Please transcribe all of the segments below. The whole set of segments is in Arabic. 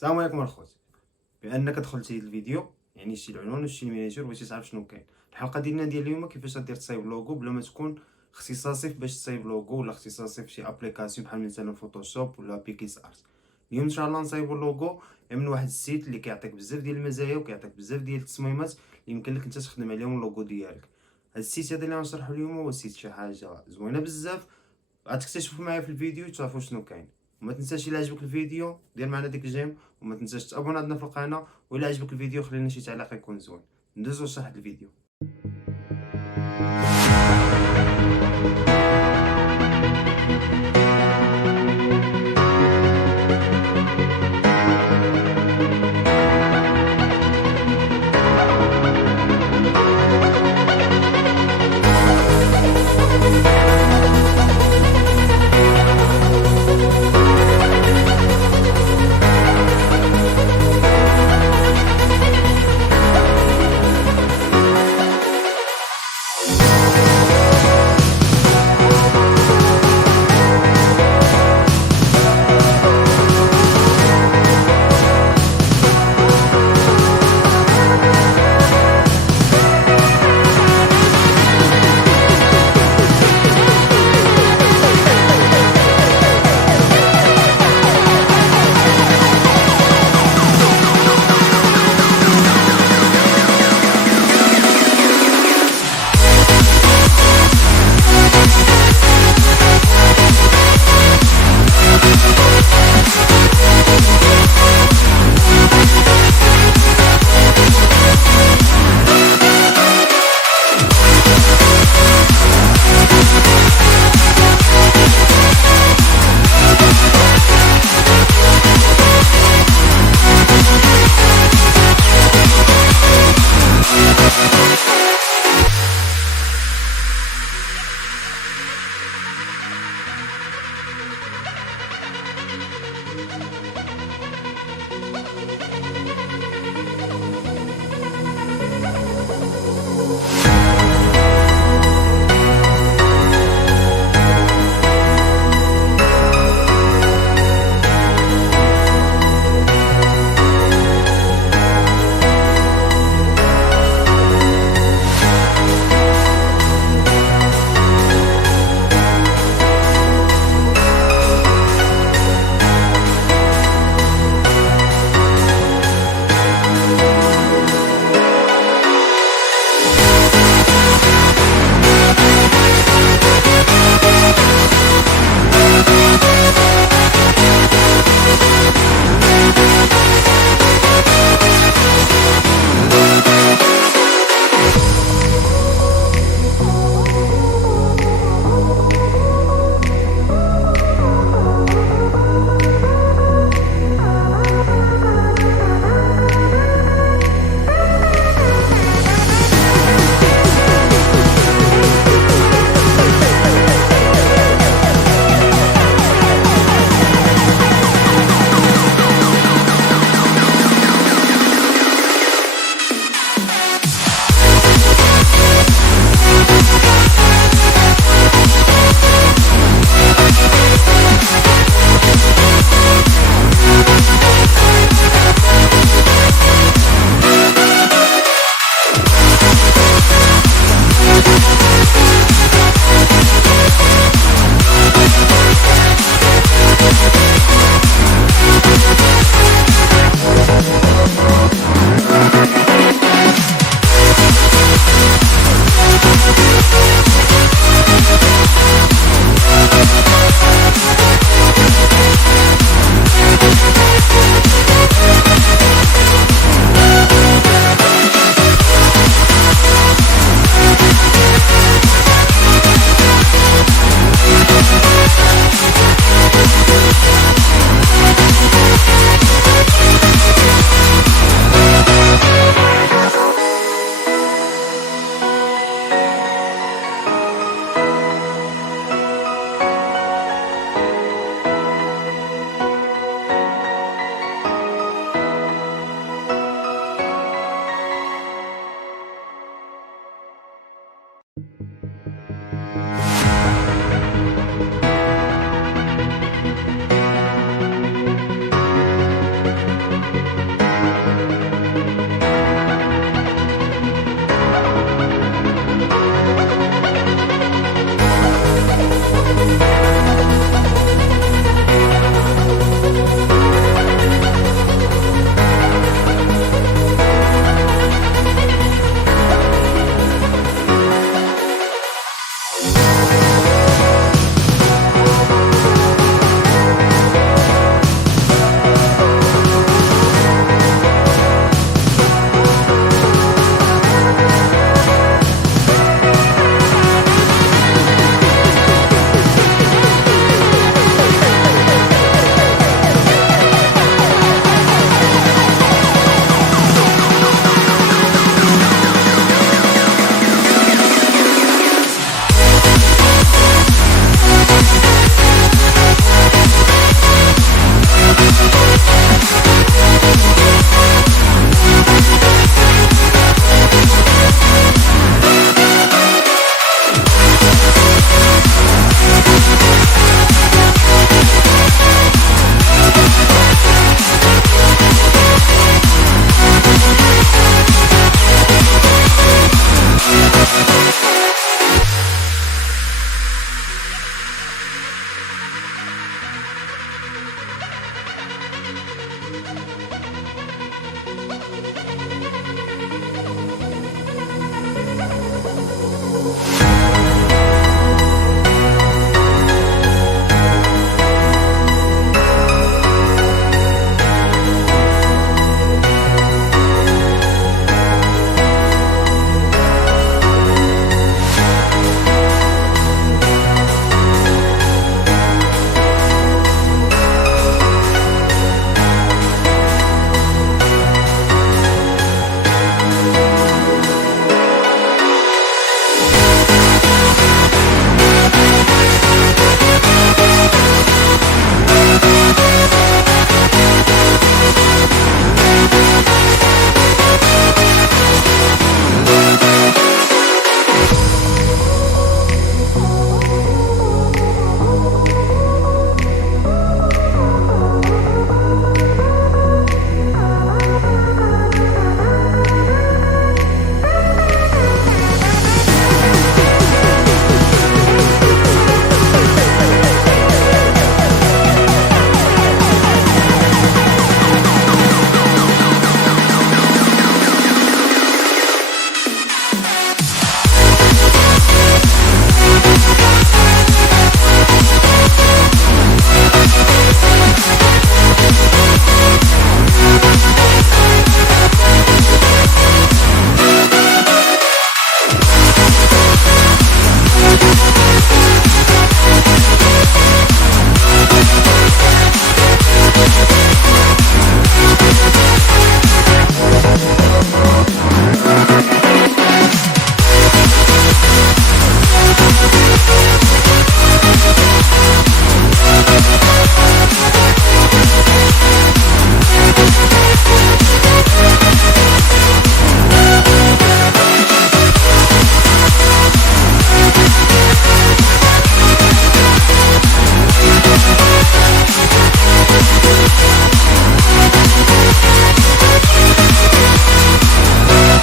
السلام عليكم الخوت. بما انك دخلتي الفيديو يعني شتي العنوان وشتي المينياتور بغيتي تعرف شنو كاين. الحلقه ديالنا ديال اليوم كيفاش غدير تصايب لوغو بلا ما تكون اختصاصي باش تصايب لوغو ولا اختصاصي في شي ابليكاسيون بحال مثلا فوتوشوب ولا بيكسارت. اليوم ان شاء الله نصايبوا اللوغو من واحد السيت اللي كيعطيك بزاف ديال المزايا وكيعطيك بزاف ديال التصميمات اللي يمكن لك انت تخدم عليهم اللوغو ديالك. هاد السيت هذا اللي غنشرحو اليوم هو سيت شي حاجه زوينه بزاف، غتكتشفوا معايا في الفيديو تعرفوا شنو كاين. وما تنساش الا عجبك الفيديو دير معنا ديك الجيم، وما تنساش تابونا عندنا في القناه، والا عجبك الفيديو خلينا شي تعليق يكون زوين. ندوزو لشرح الفيديو.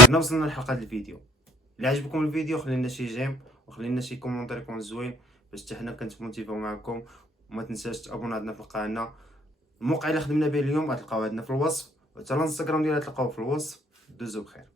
هنا وصلنا لحلقه الفيديو. الا عجبكم الفيديو خلي لنا شي جيم وخلي لنا شي كومونتير يكون زوين باش حتى حنا كنتموتيفاو معكم. وما تنساش تابونا عندنا في القناه. الموقع اللي خدمنا به اليوم غتلقاو عندنا في الوصف، وحتى الانستغرام ديالنا تلقاوه في الوصف. دوزو بخير.